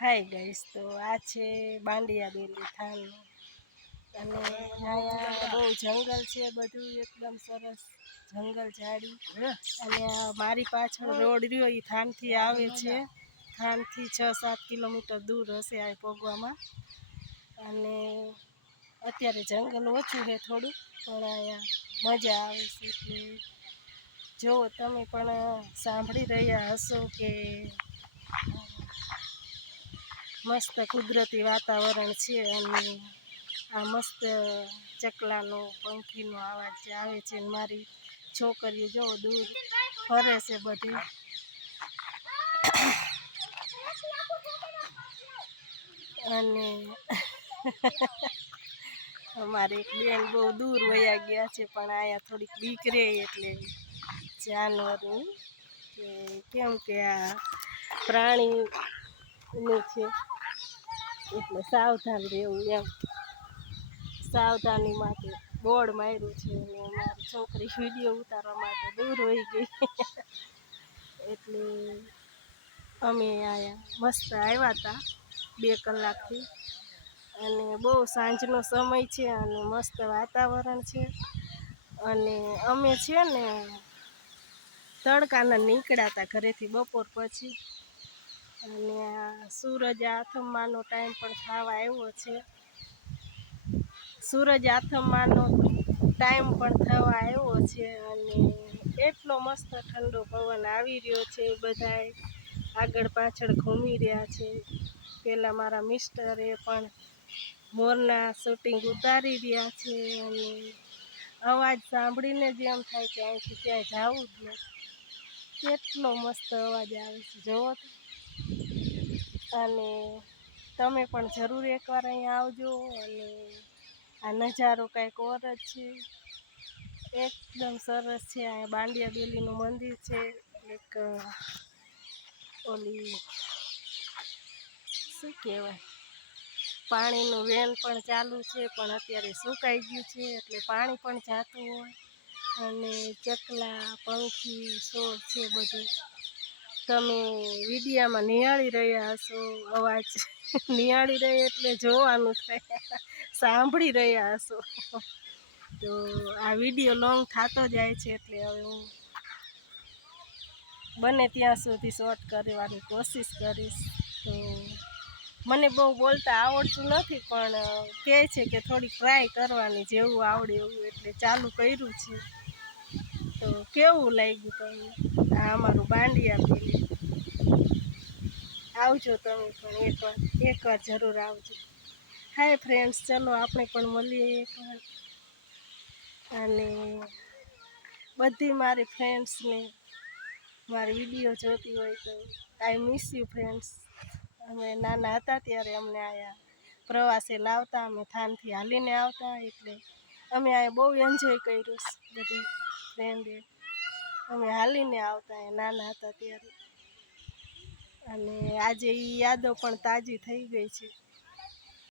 Hi guys, તો આ છે બાંડિયા બેલી થાન અને અહીંયા બહુ જંગલ છે, બધું એકદમ સરસ જંગલ ઝાડી. અને મારી પાછળ રોડ રહ્યો એ થાનથી આવે છે. થાનથી 6-7 કિલોમીટર દૂર હશે આ પગવામાં. અને અત્યારે જંગલ ઓછું છે થોડું, પણ અહીંયા મજા આવે છે. એટલે જો તમે પણ સાંભળી રહ્યા હશો કે મસ્ત કુદરતી વાતાવરણ છે. અને આ મસ્ત ચકલાનો પંખીનો અવાજ જે આવે છે. મારી છોકરીઓ જો દૂર ફરે છે બધી. અને અમારે એક બેન બહુ દૂર વયા ગયા છે, પણ અહીંયા થોડીક બીક રહે એટલે જાનવરની કે કેમ કે આ પ્રાણીનું છે એટલે સાવધાન રહેવું એમ. સાવધાની માટે બોર્ડ માર્યું છે. અને મારી છોકરી વિડીયો ઉતારવા માટે દૂર વહી ગઈ. એટલે અમે અહીંયા મસ્ત આવ્યા હતા 2 કલાકથી. અને બહુ સાંજનો સમય છે અને મસ્ત વાતાવરણ છે. અને અમે છે ને તડકાના નીકળ્યા હતા ઘરેથી બપોર પછી. અને આ સૂરજ આથમવાનો ટાઈમ પણ થવા આવ્યો છે. સૂરજ આથમવાનો ટાઈમ પણ થવા આવ્યો છે. અને એટલો મસ્ત ઠંડો પવન આવી રહ્યો છે. બધાય આગળ પાછળ ઘૂમી રહ્યા છે. પેલા મારા મિસ્ટરે પણ મોરના શૂટિંગ ઉતારી રહ્યા છે. અને અવાજ સાંભળીને જ એમ થાય કે અહીંથી ક્યાંય જવું જ નથી. કેટલો મસ્ત અવાજ આવે છે જોવો તો. અને તમે પણ જરૂર એકવાર અહીંયા આવજો. અને આ નજારો કંઈક ઓર જ છે, એકદમ સરસ છે. અહીંયા બાંડિયા બેલીનું મંદિર છે. એક ઓલી શું કહેવાય, પાણીનું વેન પણ ચાલુ છે, પણ અત્યારે સુકાઈ ગયું છે એટલે પાણી પણ જાતું હોય. અને ચકલા પંખી છોડ છે બધું તમે વિડીયામાં નિહાળી રહ્યા હશો. અવાજ નિહાળી રહ્યા એટલે જોવાનું થાય, સાંભળી રહ્યા હશો. તો આ વિડીયો લોંગ થતો જાય છે એટલે હવે હું બને ત્યાં સુધી શોર્ટ કરવાની કોશિશ કરીશ. તો મને બહુ બોલતા આવડતું નથી, પણ કહે છે કે થોડીક ટ્રાય કરવાની, જેવું આવડે એવું. એટલે ચાલુ કર્યું છે. તો કેવું લાગ્યું તમને આ અમારું બાંડિયા બેલી? આવજો તમે પણ એકવાર જરૂર આવજો. હાય ફ્રેન્ડ્સ, ચલો આપણે પણ મળીએ એકવાર. અને બધી મારી ફ્રેન્ડ્સને મારી વિડીયો જોતી હોય તો આઈ મિસ યુ ફ્રેન્ડ્સ. અમે નાના હતા ત્યારે અમને અહીંયા પ્રવાસે લાવતા, અમે થાનથી હાલીને આવતા. એટલે અમે અહીંયા બહુ એન્જોય કર્યું બધી ફ્રેન્ડે. અમે હાલીને આવતા નાના હતા ત્યારે. અને આજે એ યાદો પણ તાજી થઈ ગઈ છે.